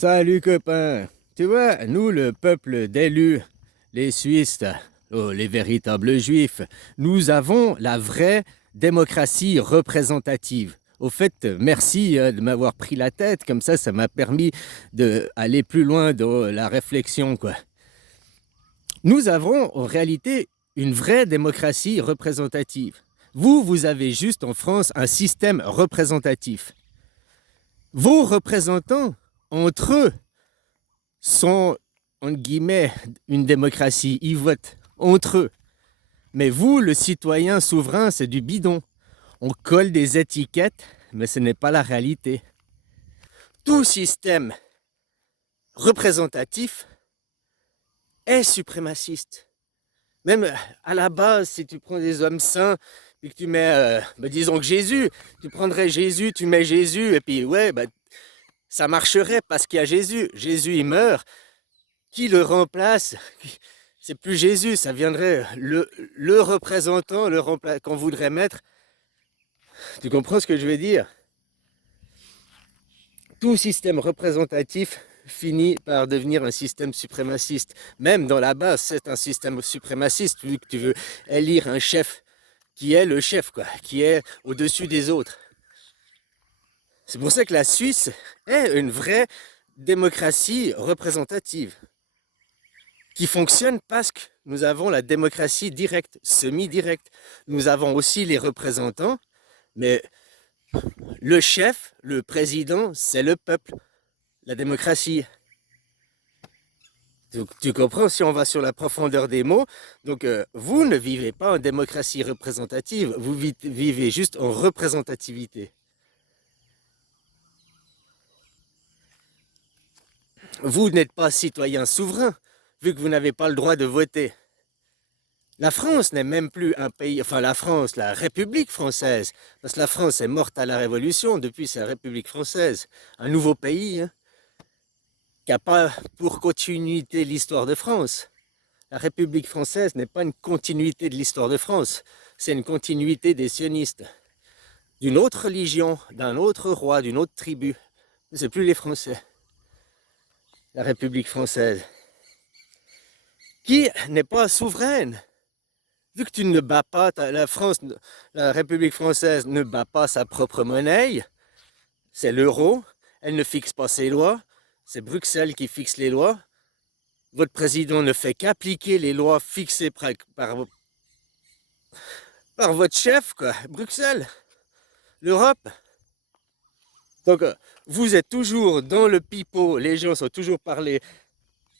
Salut copain. Tu vois, nous, le peuple d'élus, les Suisses, oh, les véritables Juifs, nous avons la vraie démocratie représentative. Au fait, merci de m'avoir pris la tête, comme ça m'a permis d'aller plus loin dans la réflexion, quoi. Nous avons en réalité une vraie démocratie représentative. Vous avez juste en France un système représentatif. Vos représentants, entre eux, sont, entre guillemets, une démocratie. Ils votent entre eux. Mais vous, le citoyen souverain, c'est du bidon. On colle des étiquettes, mais ce n'est pas la réalité. Tout système représentatif est suprémaciste. Même à la base, si tu prends des hommes saints, et que tu mets, disons que Jésus, tu prendrais Jésus, tu mets Jésus, et puis ouais, ça marcherait parce qu'il y a Jésus. Jésus, il meurt. Qui le remplace? C'est plus Jésus, ça viendrait le représentant qu'on voudrait mettre. Tu comprends ce que je veux dire? Tout système représentatif finit par devenir un système suprémaciste. Même dans la base, c'est un système suprémaciste, vu que tu veux élire un chef qui est le chef, quoi, qui est au-dessus des autres. C'est pour ça que la Suisse est une vraie démocratie représentative qui fonctionne parce que nous avons la démocratie directe, semi-directe. Nous avons aussi les représentants, mais le chef, le président, c'est le peuple, la démocratie. Tu comprends si on va sur la profondeur des mots? Donc vous ne vivez pas en démocratie représentative, vous vivez juste en représentativité. Vous n'êtes pas citoyen souverain, vu que vous n'avez pas le droit de voter. La France n'est même plus un pays, enfin la France, la République française, parce que la France est morte à la Révolution, depuis c'est la République française, un nouveau pays, hein, qui n'a pas pour continuité l'histoire de France. La République française n'est pas une continuité de l'histoire de France, c'est une continuité des sionistes, d'une autre religion, d'un autre roi, d'une autre tribu. Mais c'est plus les Français. La République française, qui n'est pas souveraine. Vu que tu ne bats pas, la République française ne bat pas sa propre monnaie, c'est l'euro, elle ne fixe pas ses lois, c'est Bruxelles qui fixe les lois. Votre président ne fait qu'appliquer les lois fixées par votre chef, quoi, Bruxelles, l'Europe. Donc, vous êtes toujours dans le pipeau, les gens sont toujours parlé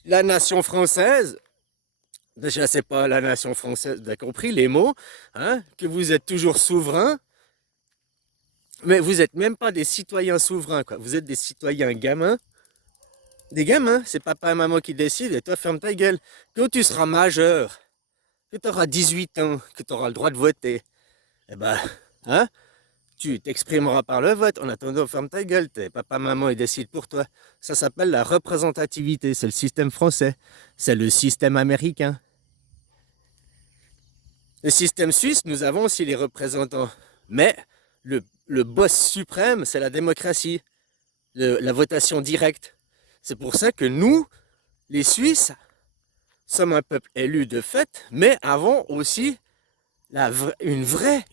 la nation française. Déjà, c'est pas la nation française, t'as compris les mots, hein, que vous êtes toujours souverain, mais vous n'êtes même pas des citoyens souverains, quoi. Vous êtes des citoyens gamins. Des gamins, c'est papa et maman qui décident, et toi, ferme ta gueule. Quand tu seras majeur, que tu auras 18 ans, que tu auras le droit de voter, eh ben, hein, tu t'exprimeras par le vote. En attendant, ferme ta gueule, tes papa, maman, ils décident pour toi. Ça s'appelle la représentativité, c'est le système français, c'est le système américain. Le système suisse, nous avons aussi les représentants. Mais le boss suprême, c'est la démocratie, la votation directe. C'est pour ça que nous, les Suisses, sommes un peuple élu de fait, mais avons aussi une vraie,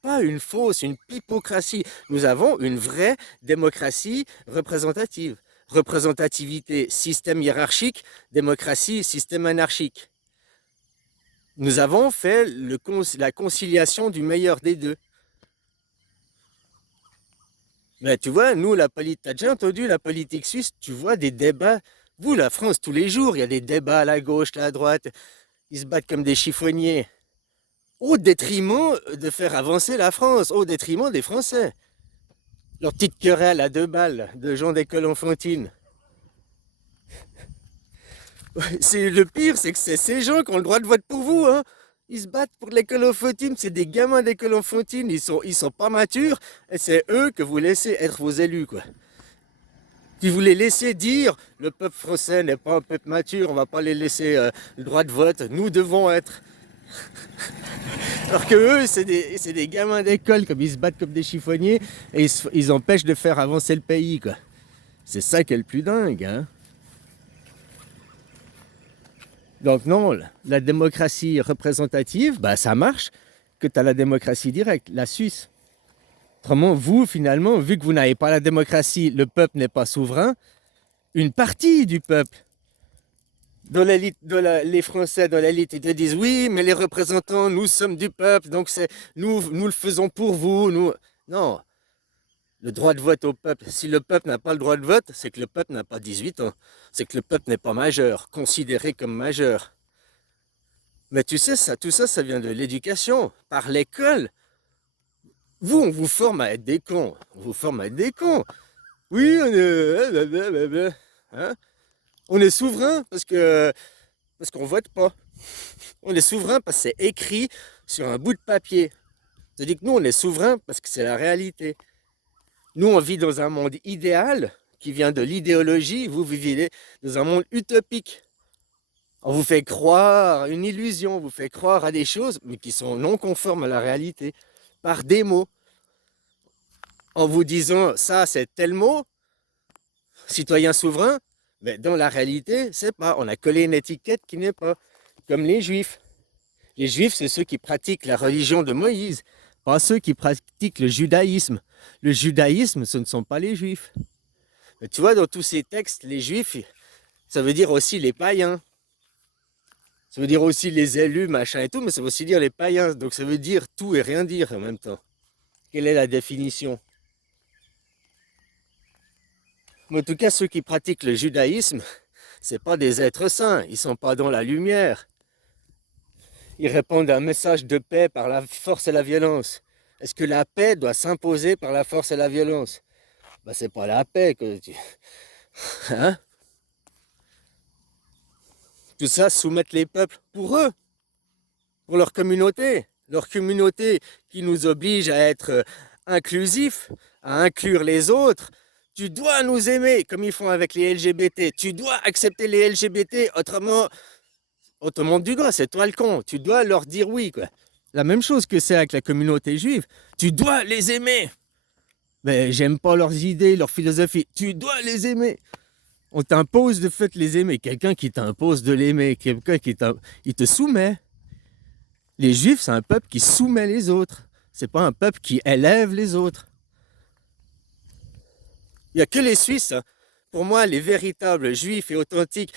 pas une fausse, une pipocratie. Nous avons une vraie démocratie représentative. Représentativité, système hiérarchique, démocratie, système anarchique. Nous avons fait la conciliation du meilleur des deux. Mais tu vois, nous, t'as déjà entendu la politique suisse? Tu vois des débats. Vous, la France, tous les jours, il y a des débats à la gauche, à la droite. Ils se battent comme des chiffonniers. Au détriment de faire avancer la France, au détriment des Français. Leur petite querelle à 2 balles de gens d'école enfantine. Le pire, c'est que c'est ces gens qui ont le droit de vote pour vous, hein. Ils se battent pour l'école enfantine, c'est des gamins d'école enfantine, ils sont pas matures, et c'est eux que vous laissez être vos élus, quoi. Puis vous les laissez dire, le peuple français n'est pas un peuple mature, on va pas les laisser le droit de vote, nous devons être. Alors que eux, c'est des gamins d'école, comme ils se battent comme des chiffonniers, et ils empêchent de faire avancer le pays, quoi. C'est ça qui est le plus dingue, hein. Donc non, la démocratie représentative, bah ça marche que tu as la démocratie directe, la Suisse. Autrement, vous, finalement, vu que vous n'avez pas la démocratie, le peuple n'est pas souverain, une partie du peuple, dans l'élite, les Français dans l'élite, ils te disent oui, mais les représentants, nous sommes du peuple, donc c'est nous le faisons pour vous. Nous... Non, le droit de vote au peuple. Si le peuple n'a pas le droit de vote, c'est que le peuple n'a pas 18 ans. C'est que le peuple n'est pas majeur, considéré comme majeur. Mais tu sais, ça, tout ça, ça vient de l'éducation, par l'école. Vous, on vous forme à être des cons. On vous forme à être des cons. Oui, on est... Hein, on est souverain parce qu'on vote pas. On est souverain parce que c'est écrit sur un bout de papier. C'est-à-dire que nous, on est souverain parce que c'est la réalité. Nous, on vit dans un monde idéal qui vient de l'idéologie. Vous vivez dans un monde utopique. On vous fait croire une illusion, on vous fait croire à des choses, mais qui sont non conformes à la réalité, par des mots. En vous disant, ça, c'est tel mot, citoyen souverain, mais dans la réalité, c'est pas. On a collé une étiquette qui n'est pas. Comme les Juifs. Les Juifs, c'est ceux qui pratiquent la religion de Moïse, pas ceux qui pratiquent le judaïsme. Le judaïsme, ce ne sont pas les Juifs. Mais tu vois, dans tous ces textes, les Juifs, ça veut dire aussi les païens. Ça veut dire aussi les élus, machin et tout, mais ça veut aussi dire les païens. Donc ça veut dire tout et rien dire en même temps. Quelle est la définition? Mais en tout cas, ceux qui pratiquent le judaïsme, c'est pas des êtres saints. Ils sont pas dans la lumière. Ils répondent à un message de paix par la force et la violence. Est-ce que la paix doit s'imposer par la force et la violence? Ben, c'est pas la paix que tu... Hein? Tout ça, soumettre les peuples pour eux, pour leur communauté qui nous oblige à être inclusifs, à inclure les autres. Tu dois nous aimer, comme ils font avec les LGBT. Tu dois accepter les LGBT, autrement, on te montre du doigt, c'est toi le con. Tu dois leur dire oui, quoi. La même chose que c'est avec la communauté juive. Tu dois les aimer. Mais j'aime pas leurs idées, leur philosophie. Tu dois les aimer. On t'impose de fait les aimer. Quelqu'un qui t'impose de l'aimer, quelqu'un il te soumet. Les Juifs, c'est un peuple qui soumet les autres. C'est pas un peuple qui élève les autres. Il n'y a que les Suisses. Hein. Pour moi, les véritables Juifs et authentiques,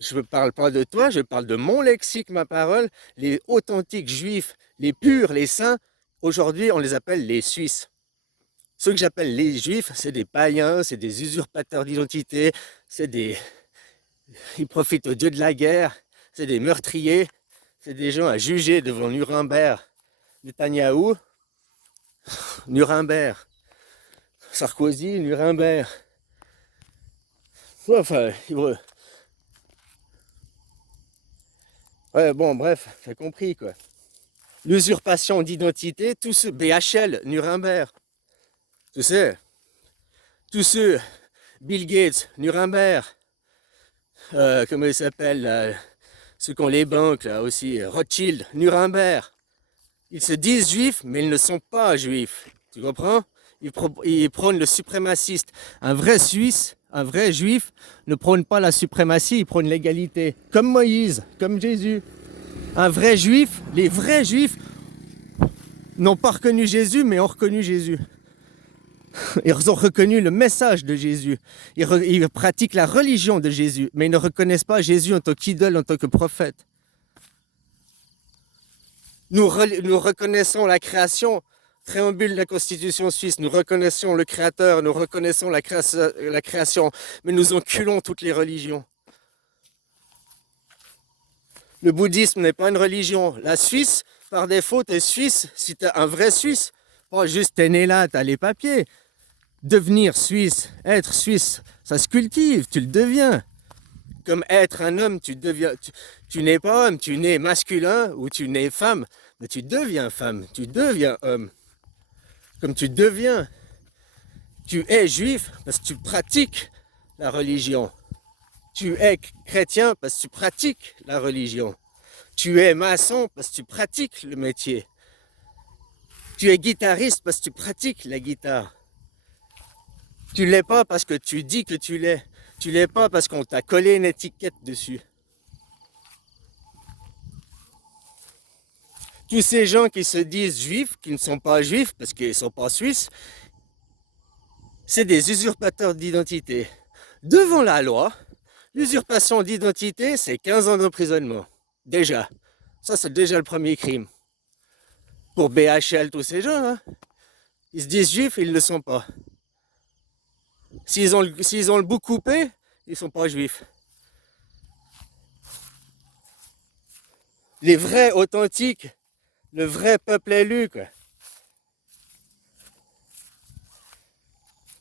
je ne parle pas de toi, je parle de mon lexique, ma parole. Les authentiques Juifs, les purs, les saints, aujourd'hui, on les appelle les Suisses. Ceux que j'appelle les Juifs, c'est des païens, c'est des usurpateurs d'identité, c'est des... Ils profitent au dieu de la guerre, c'est des meurtriers, c'est des gens à juger devant Nuremberg. Netanyahou, Nuremberg. Sarkozy, Nuremberg. Ouais, enfin, ouais, bon, bref, t'as compris, quoi. L'usurpation d'identité, tous ceux, BHL, Nuremberg. Tu sais, tous ceux, Bill Gates, Nuremberg. Comment ils s'appellent, ceux qui ont les banques, là aussi, Rothschild, Nuremberg. Ils se disent juifs, mais ils ne sont pas juifs. Tu comprends? Ils prônent le suprémaciste. Un vrai Suisse, un vrai juif, ne prône pas la suprématie, il prône l'égalité. Comme Moïse, comme Jésus. Un vrai juif, les vrais juifs n'ont pas reconnu Jésus, mais ont reconnu Jésus. Ils ont reconnu le message de Jésus. Ils pratiquent la religion de Jésus, mais ils ne reconnaissent pas Jésus en tant qu'idole, en tant que prophète. Nous reconnaissons la création, préambule de la Constitution suisse, nous reconnaissons le Créateur, nous reconnaissons la création, mais nous enculons toutes les religions. Le bouddhisme n'est pas une religion. La Suisse, par défaut, t'es suisse si t'es un vrai Suisse. Pas juste t'es né là, t'as les papiers. Devenir suisse, être suisse, ça se cultive, tu le deviens. Comme être un homme, tu n'es pas homme, tu nais masculin ou tu nais femme, mais tu deviens femme, tu deviens homme. Comme tu deviens, tu es juif parce que tu pratiques la religion. Tu es chrétien parce que tu pratiques la religion. Tu es maçon parce que tu pratiques le métier. Tu es guitariste parce que tu pratiques la guitare. Tu l'es pas parce que tu dis que tu l'es. Tu l'es pas parce qu'on t'a collé une étiquette dessus. Tous ces gens qui se disent juifs, qui ne sont pas juifs parce qu'ils ne sont pas suisses, c'est des usurpateurs d'identité. Devant la loi, l'usurpation d'identité, c'est 15 ans d'emprisonnement. Déjà. Ça, c'est déjà le premier crime. Pour BHL, tous ces gens, hein, ils se disent juifs et ils ne le sont pas. S'ils ont le bout coupé, ils ne sont pas juifs. Les vrais authentiques, le vrai peuple élu, quoi.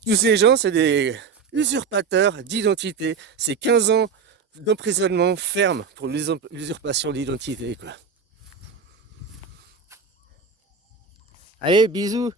Tous ces gens, c'est des usurpateurs d'identité. C'est 15 ans d'emprisonnement ferme pour l'usurpation d'identité, quoi. Allez, bisous.